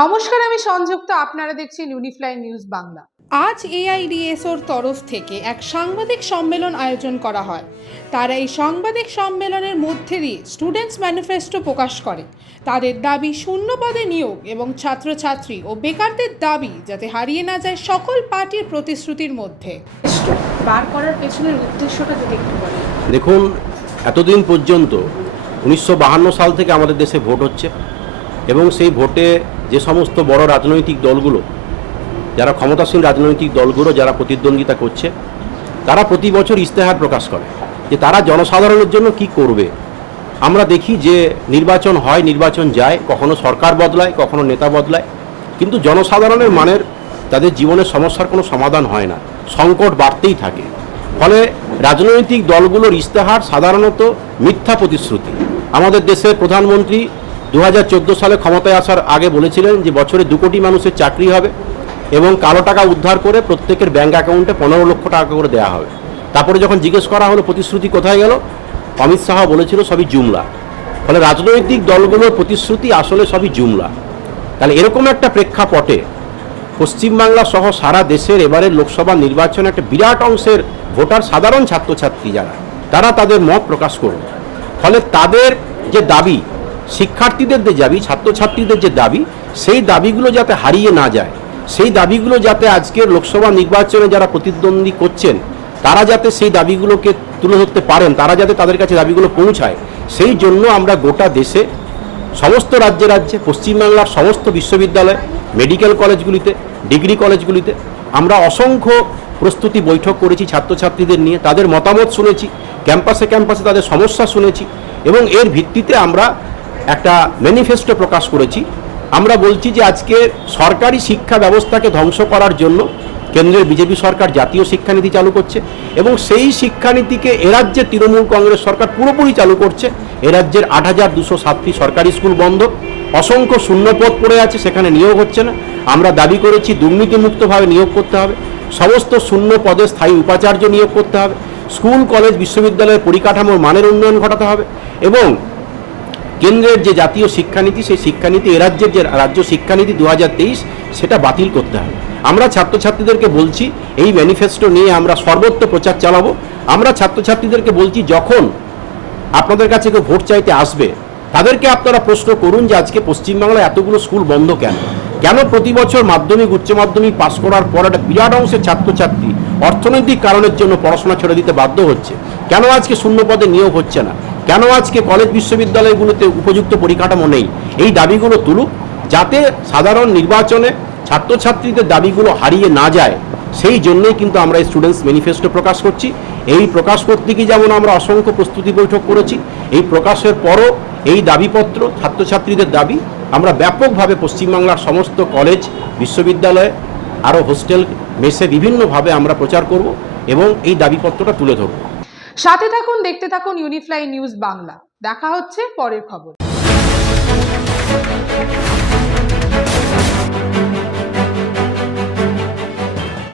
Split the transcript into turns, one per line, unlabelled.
নমস্কার আমি সংযুক্ত আপনারা দেখছেন ইউনিফ্লাই নিউজ বাংলা।
আজ এআইডিএসওর তরফ থেকে এক সাংবাদিক সম্মেলন আয়োজন করা হয়। তারা এই সাংবাদিক সম্মেলনের মধ্যে দিয়ে স্টুডেন্টস ম্যানিফেস্টো প্রকাশ করে। তাদের দাবি শূন্য পদে নিয়োগ এবং ছাত্রছাত্রী ও বেকারদের দাবি যাতে হারিয়ে না যায় সকল পার্টির প্রতিশ্রুতির মধ্যে। বার করার পেছনের উদ্দেশ্যটা যদি একটু বলেন।
দেখুন এতদিন পর্যন্ত উনিশশো বাহান্ন সাল থেকে আমাদের দেশে ভোট হচ্ছে এবং সেই ভোটে যে সমস্ত বড় রাজনৈতিক দলগুলো, যারা ক্ষমতাসীন রাজনৈতিক দলগুলো যারা প্রতিদ্বন্দ্বিতা করছে, তারা প্রতি বছর ইস্তেহার প্রকাশ করে যে তারা জনসাধারণের জন্য কি করবে। আমরা দেখি যে নির্বাচন হয়, নির্বাচন যায়, কখনো সরকার বদলায়, কখনো নেতা বদলায়, কিন্তু জনসাধারণের মানের তাদের জীবনের সমস্যার কোনো সমাধান হয় না, সংকট বাড়তেই থাকে। ফলে রাজনৈতিক দলগুলোর ইস্তেহার সাধারণত মিথ্যা প্রতিশ্রুতি। আমাদের দেশের প্রধানমন্ত্রী দু হাজার চোদ্দ সালে ক্ষমতায় আসার আগে বলেছিলেন যে বছরে দু কোটি মানুষের চাকরি হবে এবং কালো টাকা উদ্ধার করে প্রত্যেকের ব্যাঙ্ক অ্যাকাউন্টে পনেরো লক্ষ টাকা করে দেওয়া হবে। তারপরে যখন জিজ্ঞেস করা হলো, প্রতিশ্রুতি কোথায় গেল? অমিত শাহ বলেছিল, সবই জুমলা। ফলে রাজনৈতিক দলগুলোর প্রতিশ্রুতি আসলে সবই জুমলা। তাহলে এরকম একটা প্রেক্ষাপটে পশ্চিমবাংলা সহ সারা দেশের এবারের লোকসভা নির্বাচনে একটা বিরাট অংশের ভোটার সাধারণ ছাত্রছাত্রী যারা, তারা তাদের মত প্রকাশ করবে। ফলে তাদের যে দাবি শিক্ষার্থীদের যে দাবি, ছাত্রছাত্রীদের যে দাবি, সেই দাবিগুলো যাতে হারিয়ে না যায়, সেই দাবিগুলো যাতে আজকের লোকসভা নির্বাচনে যারা প্রতিদ্বন্দ্বী করছেন, তারা যাতে সেই দাবিগুলোকে তুলে ধরতে পারেন, তারা যাতে তাদের কাছে দাবিগুলো পৌঁছায়, সেই জন্য আমরা গোটা দেশে, সমস্ত রাজ্যে রাজ্যে, পশ্চিমবাংলার সমস্ত বিশ্ববিদ্যালয়, মেডিকেল কলেজগুলিতে, ডিগ্রি কলেজগুলিতে, আমরা অসংখ্য প্রস্তুতি বৈঠক করেছি ছাত্রছাত্রীদের নিয়ে, তাদের মতামত শুনেছি, ক্যাম্পাসে ক্যাম্পাসে তাদের সমস্যা শুনেছি এবং এর ভিত্তিতে আমরা একটা ম্যানিফেস্টো প্রকাশ করেছি। আমরা বলছি যে আজকে সরকারি শিক্ষা ব্যবস্থাকে ধ্বংস করার জন্য কেন্দ্রের বিজেপি সরকার জাতীয় শিক্ষানীতি চালু করছে এবং সেই শিক্ষানীতিকে এরাজ্যের তৃণমূল কংগ্রেস সরকার পুরোপুরি চালু করছে। এরাজ্যের আট হাজার দুশো সাতটি সরকারি স্কুল বন্ধ। অসংখ্য শূন্যপদ পড়ে আছে, সেখানে নিয়োগ হচ্ছে না। আমরা দাবি করেছি দুর্নীতিমুক্তভাবে নিয়োগ করতে হবে। সমস্ত শূন্য পদে স্থায়ী উপাচার্য নিয়োগ করতে হবে। স্কুল, কলেজ, বিশ্ববিদ্যালয়ের পরিকাঠামোর মানের উন্নয়ন ঘটাতে হবে এবং কেন্দ্রের যে জাতীয় শিক্ষানীতি, সেই শিক্ষানীতি, এ রাজ্যের যে রাজ্য শিক্ষানীতি দু হাজার তেইশ, সেটা বাতিল করতে হবে। আমরা ছাত্রছাত্রীদেরকে বলছি, এই ম্যানিফেস্টো নিয়ে আমরা সর্বত্র প্রচার চালাবো। আমরা ছাত্রছাত্রীদেরকে বলছি, যখন আপনাদের কাছে কেউ ভোট চাইতে আসবে, তাদেরকে আপনারা প্রশ্ন করুন যে আজকে পশ্চিমবাংলায় এতগুলো স্কুল বন্ধ কেন? কেন প্রতি বছর মাধ্যমিক, উচ্চ মাধ্যমিক পাশ করার পর একটা বিরাট অংশের ছাত্রছাত্রী অর্থনৈতিক কারণের জন্য পড়াশোনা ছেড়ে দিতে বাধ্য হচ্ছে? কেন আজকে শূন্য পদে নিয়োগ হচ্ছে না? কেন আজকে কলেজ বিশ্ববিদ্যালয়গুলোতে উপযুক্ত পরিকাঠামো নেই? এই দাবিগুলো তুলুক, যাতে সাধারণ নির্বাচনে ছাত্রছাত্রীদের দাবিগুলো হারিয়ে না যায়। সেই জন্যই কিন্তু আমরা এই স্টুডেন্টস ম্যানিফেস্টো প্রকাশ করছি। এই প্রকাশ করতে গিয়ে যেমন আমরা অসংখ্য প্রস্তুতি বৈঠক করেছি, এই প্রকাশের পরও এই দাবিপত্র, ছাত্রছাত্রীদের দাবি, আমরা ব্যাপকভাবে পশ্চিমবাংলার সমস্ত কলেজ, বিশ্ববিদ্যালয়, আরও হোস্টেল, মেসে বিভিন্নভাবে আমরা প্রচার করব এবং এই দাবিপত্রটা তুলে ধরব।
সাথে থাকুন দেখতে থাকুন ইউনিফ্লাই নিউজ বাংলা। দেখা হচ্ছে পরের খবর।